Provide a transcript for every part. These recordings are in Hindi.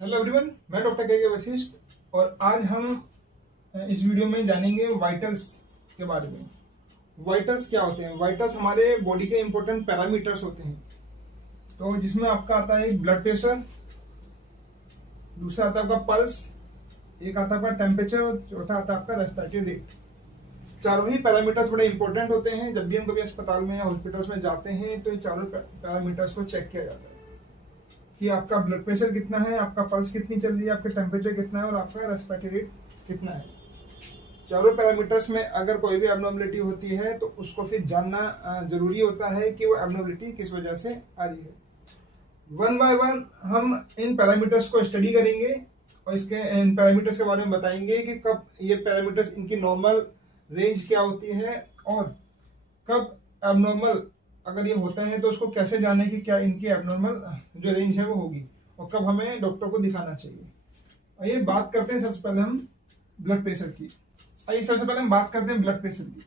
हेलो एवरीवन, मैं डॉक्टर के वशिष्ठ और आज हम इस वीडियो में जानेंगे वाइटल्स के बारे में। वाइटल्स क्या होते हैं? वाइटल्स हमारे बॉडी के इंपॉर्टेंट पैरामीटर्स होते हैं। तो जिसमें आपका आता है ब्लड प्रेशर, दूसरा आता है आपका पल्स, एक आता है आपका टेम्परेचर और चौथा आता है आपका रेस्पिरेटरी रेट। चारों ही पैरामीटर्स बड़े इंपॉर्टेंट होते हैं। जब भी हम कभी अस्पताल में या हॉस्पिटल्स में जाते हैं तो ये चारों पैरामीटर्स को चेक किया जाता है कि आपका ब्लड प्रेशर कितना है, आपका पल्स कितनी चल रही है, आपका टेम्परेचर कितना है और आपका रेस्पिरेटरी रेट कितना है। चारों पैरामीटर्स में अगर कोई भी एब्नॉर्मलिटी होती है तो उसको फिर जानना जरूरी होता है कि वो एब्नॉर्मलिटी किस वजह से आ रही है। वन बाय वन हम इन पैरामीटर्स को स्टडी करेंगे और इसके इन पैरामीटर्स के बारे में बताएंगे कि कब ये पैरामीटर्स, इनकी नॉर्मल रेंज क्या होती है और कब एबनॉर्मल अगर ये होता है तो उसको कैसे जाने कि क्या इनकी एबनॉर्मल जो रेंज है वो होगी और कब हमें डॉक्टर को दिखाना चाहिए। आइए बात करते हैं सबसे पहले हम ब्लड प्रेशर की। आइए सबसे पहले हम बात करते हैं ब्लड प्रेशर की।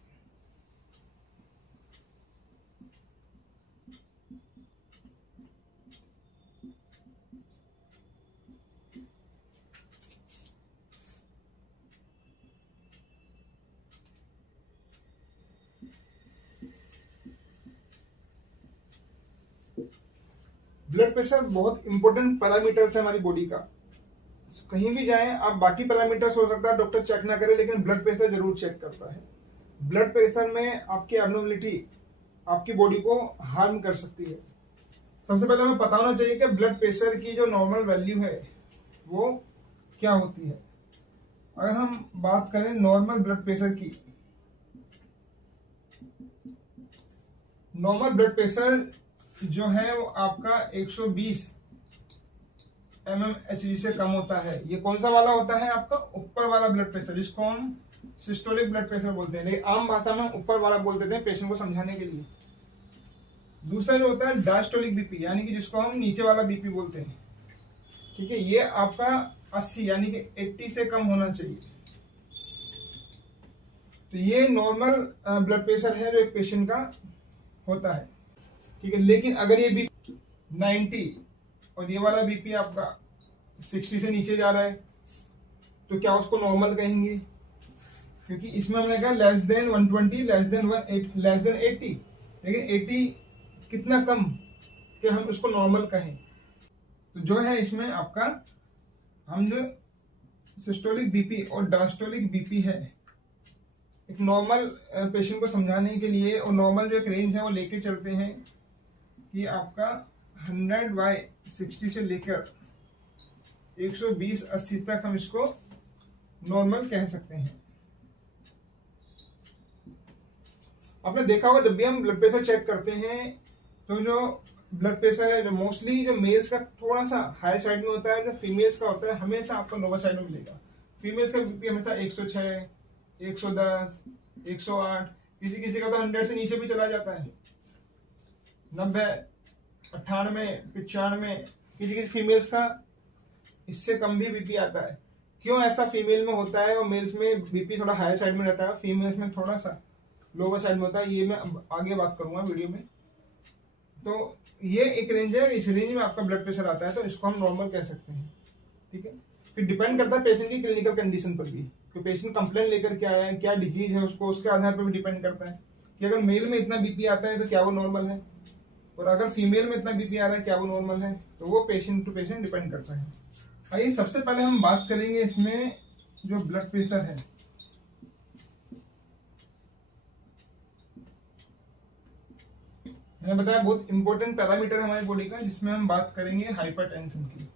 ब्लड प्रेशर बहुत इंपॉर्टेंट पैरामीटर्स है हमारी बॉडी का। कहीं भी जाएं आप, बाकी पैरामीटर्स हो सकता है डॉक्टर चेक ना करे लेकिन ब्लड प्रेशर जरूर चेक करता है। ब्लड प्रेशर में आपकी एब्नॉर्मलिटी आपकी बॉडी को हार्म कर सकती है। सबसे पहले हमें पता होना चाहिए कि ब्लड प्रेशर की जो नॉर्मल वैल्यू है वो क्या होती है। अगर हम बात करें नॉर्मल ब्लड प्रेशर की, नॉर्मल ब्लड प्रेशर जो है वो आपका 120 mmHg से कम होता है। ये कौन सा वाला होता है? आपका ऊपर वाला ब्लड प्रेशर, जिसको हम सिस्टोलिक ब्लड प्रेशर बोलते हैं, लेकिन आम भाषा में हम ऊपर वाला बोल देते हैं पेशेंट को समझाने के लिए। दूसरा जो होता है डायस्टोलिक बीपी, यानी कि जिसको हम नीचे वाला बीपी बोलते हैं। ठीक है, ये आपका 80 यानी कि 80 से कम होना चाहिए। तो ये नॉर्मल ब्लड प्रेशर है जो एक पेशेंट का होता है। ठीक है, लेकिन अगर ये बीपी 90 और ये वाला बीपी आपका 60 से नीचे जा रहा है तो क्या उसको नॉर्मल कहेंगे? क्योंकि इसमें हमने कहा लेस देन 120, लेस देन 80, लेकिन 80 कितना कम कि हम उसको नॉर्मल कहें। तो जो है इसमें आपका हम जो सिस्टोलिक बीपी और डायस्टोलिक बीपी है, एक नॉर्मल पेशेंट को समझाने के लिए और नॉर्मल जो एक रेंज है वो लेके चलते हैं कि आपका 100/60 से लेकर 120/80 तक हम इसको नॉर्मल कह सकते हैं। आपने देखा होगा जब भी हम ब्लड प्रेशर चेक करते हैं तो जो ब्लड प्रेशर है जो मोस्टली जो मेल्स का थोड़ा सा हाई साइड में होता है, जो फीमेल्स का होता है हमेशा आपको लोअर साइड में मिलेगा। फीमेल्स का बीपी हमेशा 106, 110, 108, किसी किसी का तो 100 से नीचे भी चला जाता है। 90, 98, 95, किसी किसी फीमेल्स का इससे कम भी बीपी आता है। क्यों ऐसा फीमेल में होता है और मेल्स में बीपी थोड़ा हाई साइड में रहता है, फीमेल्स में थोड़ा सा लोअर साइड में होता है, ये मैं आगे बात करूंगा वीडियो में। तो ये एक रेंज है, इस रेंज में आपका ब्लड प्रेशर आता है तो इसको हम नॉर्मल कह सकते हैं। ठीक है, फिर डिपेंड करता है पेशेंट की क्लिनिकल कंडीशन पर भी कि पेशेंट कंप्लेन लेकर के आया है, क्या डिजीज है उसको, उसके आधार पर भी डिपेंड करता है कि अगर मेल में इतना बीपी आता है तो क्या वो नॉर्मल है, और अगर फीमेल में इतना बीपी आ रहा है क्या वो नॉर्मल है। तो वो पेशेंट टू पेशेंट डिपेंड करता है। आइए सबसे पहले हम बात करेंगे इसमें जो ब्लड प्रेशर है। मैंने बताया बहुत इंपॉर्टेंट पैरामीटर है हमारी बॉडी का, जिसमें हम बात करेंगे हाइपरटेंशन की।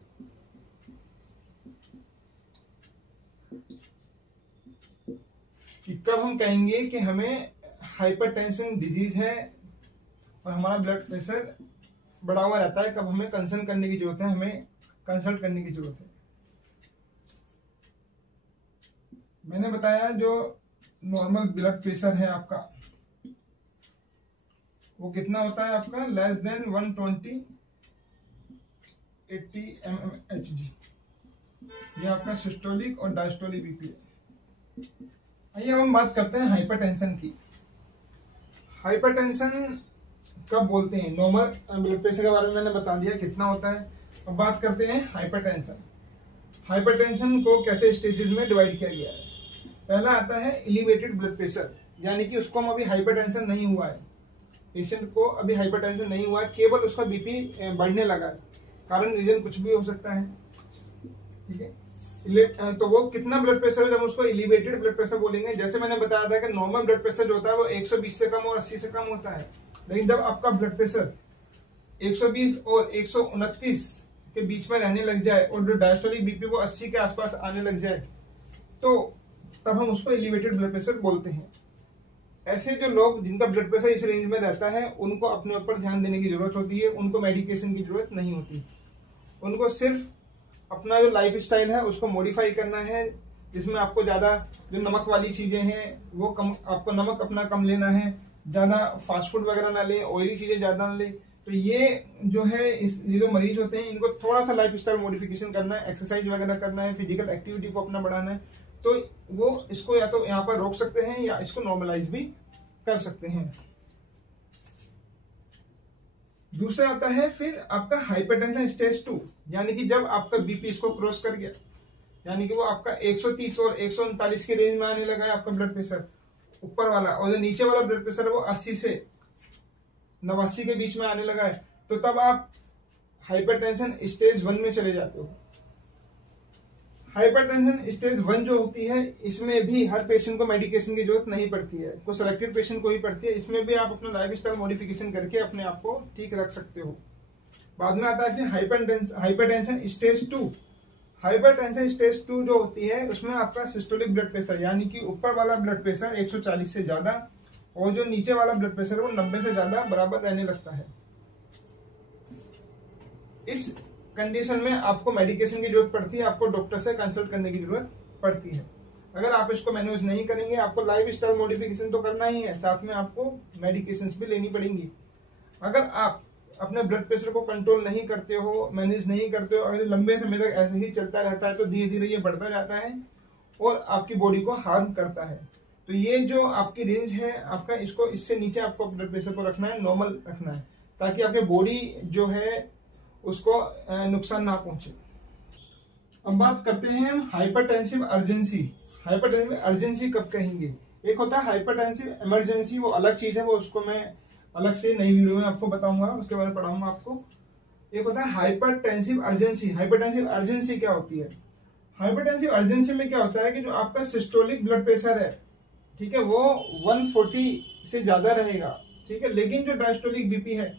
कि कब हम कहेंगे कि हमें हाइपरटेंशन डिजीज है और हमारा ब्लड प्रेशर बढ़ा हुआ रहता है, कब हमें कंसर्न करने की जरूरत है, हमें कंसल्ट करने की जरूरत है। मैंने बताया जो नॉर्मल ब्लड प्रेशर है आपका वो कितना होता है आपका लेस देन 120/80 mmHg। ये आपका सिस्टोलिक और डायस्टोलिक बीपी है। आइए अब हम बात करते हैं हाइपरटेंशन की। हाइपरटेंशन कब बोलते हैं? नॉर्मल ब्लड प्रेशर के बारे में मैंने बता दिया कितना होता है। अब बात करते हैं हाइपरटेंशन। हाइपरटेंशन को कैसे स्टेजेस में डिवाइड किया गया है। पहला आता है एलिवेटेड ब्लड प्रेशर, यानी कि उसको अभी हाइपरटेंशन नहीं हुआ है, पेशेंट को अभी हाइपरटेंशन नहीं हुआ है, केवल उसका बीपी बढ़ने लगा है, कारण रीजन कुछ भी हो सकता है। ठीक है, तो वो कितना ब्लड प्रेशर है, जब उसको एलिवेटेड ब्लड प्रेशर बोलेंगे। जैसे मैंने बताया था कि नॉर्मल ब्लड प्रेशर जो होता है वो 120 से कम और 80 से कम होता है, लेकिन जब आपका ब्लड प्रेशर 120 और 129 के बीच में रहने लग जाए और जो डायस्टोलिक बीपी वो 80 के आसपास आने लग जाए, तो तब हम उसको एलिवेटेड ब्लड प्रेशर बोलते हैं। ऐसे जो लोग जिनका ब्लड प्रेशर इस रेंज में रहता है, उनको अपने ऊपर ध्यान देने की जरूरत होती है, उनको मेडिकेशन की जरूरत नहीं होती। उनको सिर्फ अपना जो लाइफ स्टाइल है उसको मॉडिफाई करना है, जिसमें आपको ज्यादा जो नमक वाली चीजें हैं वो कम, आपको नमक अपना कम लेना है, ज्यादा फास्ट फूड वगैरह ना ले, ऑयली चीजें ज्यादा ना ले। तो ये जो है ये जो मरीज होते हैं इनको थोड़ा सा लाइफ स्टाइल मॉडिफिकेशन करना है, एक्सरसाइज वगैरह करना है, फिजिकल एक्टिविटी को अपना बढ़ाना है, तो वो इसको या तो यहाँ पर रोक सकते हैं या इसको नॉर्मलाइज भी कर सकते हैं। दूसरा आता है फिर आपका हाइपरटेंशन स्टेज 2, यानी कि जब आपका बीपी इसको क्रॉस कर गया, यानी कि वो आपका 130 और 139 के रेंज में आने लगा है आपका ब्लड प्रेशर ऊपर वाला, और जो नीचे वाला ब्लड प्रेशर है वो 80 से 89 के बीच में आने लगा है, तो तब आप हाइपरटेंशन स्टेज 1 में चले जाते हो। हाइपरटेंशन स्टेज 1 जो होती है, इसमें भी हर पेशेंट को मेडिकेशन की जरूरत नहीं पड़ती है, कुछ सिलेक्टेड पेशेंट को ही पड़ती है। इसमें भी आप अपना लाइफ स्टाइल मॉडिफिकेशन करके अपने आप को ठीक रख सकते हो। बाद में आता है फिर हाइपरटेंशन स्टेज 2। हाइपरटेंशन स्टेज 2 जो होती है उसमें आपका सिस्टोलिक ब्लड प्रेशर, यानी कि ऊपर वाला ब्लड प्रेशर 140 से ज्यादा और जो नीचे वाला ब्लड प्रेशर वो 90 से ज्यादा बराबर रहने लगता है। इस कंडीशन में आपको मेडिकेशन की जरूरत पड़ती है, आपको डॉक्टर से कंसल्ट करने की जरूरत पड़ती है। अगर आप इसको मैनेज नहीं करेंगे, आपको लाइफ स्टाइल मॉडिफिकेशन तो करना ही है, साथ में आपको मेडिकेशन भी लेनी पड़ेंगी। अगर आप अपने ब्लड प्रेशर को कंट्रोल नहीं करते हो, मैनेज नहीं करते हो, अगर लंबे समय तक ऐसे ही चलता रहता है तो धीरे धीरे ये बढ़ता जाता है और आपकी बॉडी को हार्म करता है। तो ये जो आपकी रेंज है आपका, इसको इससे नीचे आपको ब्लड प्रेशर को रखना है, नॉर्मल रखना है, ताकि आपकी बॉडी जो है उसको नुकसान ना पहुंचे। अब बात करते हैं हम हाइपरटेंसिव अर्जेंसी। हाइपरटेंसिव अर्जेंसी कब कहेंगे? एक होता है हाइपरटेंसिव इमरजेंसी, वो अलग चीज है, वो उसको मैं अलग से नई वीडियो में आपको बताऊंगा, उसके बारे में पढ़ाऊंगा आपको। एक होता है हाइपरटेंसिव अर्जेंसी। हाइपरटेंसिव अर्जेंसी क्या होती है? हाइपरटेंसिव अर्जेंसी में क्या होता है कि जो आपका सिस्टोलिक ब्लड प्रेशर है, ठीक है, वो 140 से ज्यादा रहेगा, ठीक है, लेकिन जो डायस्टोलिक बीपी है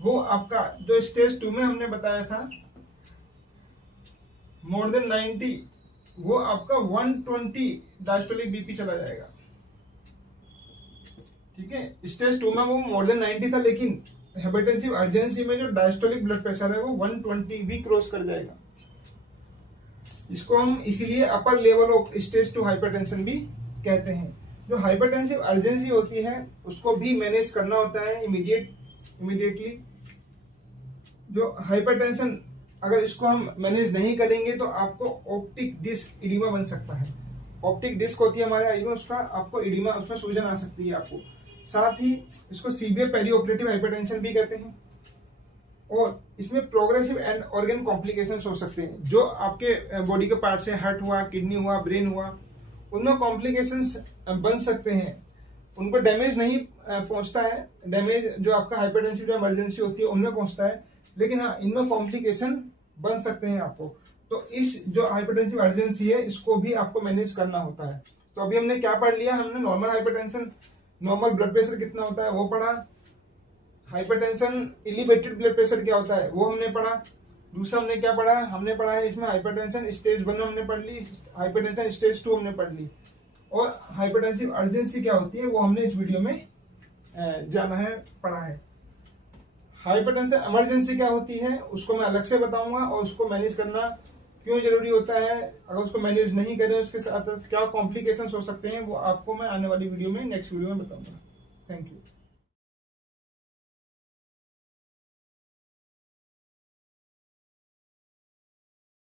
वो आपका जो स्टेज 2 में हमने बताया था मोर देन 90, वो आपका 120 डायस्टोलिक बीपी चला जाएगा। ठीक है, स्टेज 2 में वो मोर देन 90 था, लेकिन हाइपरटेंसिव अर्जेंसी में जो डायस्टोलिक ब्लड प्रेशर है वो 120 भी क्रॉस कर जाएगा। इसको हम इसीलिए upper level of stage 2 hypertension भी कहते हैं। जो हाइपरटेंसिव अर्जेंसी होती है उसको भी मैनेज करना होता है इमीडिएटली। जो हाइपरटेंशन अगर इसको हम मैनेज नहीं करेंगे तो आपको ऑप्टिक डिस्क इडिमा बन सकता है। ऑप्टिक डिस्क होती है हमारे आई में, उसका आपको इडिमा, उसमें सूजन आ सकती है आपको। साथ ही इसको सीवियर पेरी ऑपरेटिव हाइपरटेंशन भी कहते हैं, और इसमें प्रोग्रेसिव एंड ऑर्गन कॉम्प्लिकेशंस हो सकते हैं। जो आपके बॉडी के पार्ट से हार्ट हुआ, किडनी हुआ, ब्रेन हुआ, उनमें कॉम्प्लिकेशंस बन सकते हैं। उनको डैमेज नहीं पहुंचता है, डैमेज जो आपका हाइपरटेंसिव जो इमरजेंसी होती है उनमें पहुंचता है, लेकिन हाँ इनमें कॉम्प्लिकेशन बन सकते हैं आपको। तो इस जो हाइपरटेंसिव अर्जेंसी है इसको भी आपको मैनेज करना होता है। तो अभी हमने क्या पढ़ लिया? हमने normal hypertension, normal blood pressure कितना होता है वो पढ़ा। हाइपरटेंशन एलिवेटेड ब्लड प्रेशर क्या होता है वो हमने पढ़ा। दूसरा हमने क्या पढ़ा? हमने पढ़ा है इसमें हाइपरटेंशन स्टेज 1 हमने पढ़ ली, हाइपरटेंशन स्टेज 2 हमने पढ़ ली, और हाइपरटेंसिव अर्जेंसी क्या होती है वो हमने इस वीडियो में जाना है, पढ़ा है। हाइपरटेंशन इमरजेंसी क्या होती है उसको मैं अलग से बताऊंगा, और उसको मैनेज करना क्यों जरूरी होता है, अगर उसको मैनेज नहीं करें उसके साथ क्या कॉम्प्लिकेशंस हो सकते हैं, वो आपको मैं आने वाली वीडियो में, नेक्स्ट वीडियो में बताऊंगा। Thank you.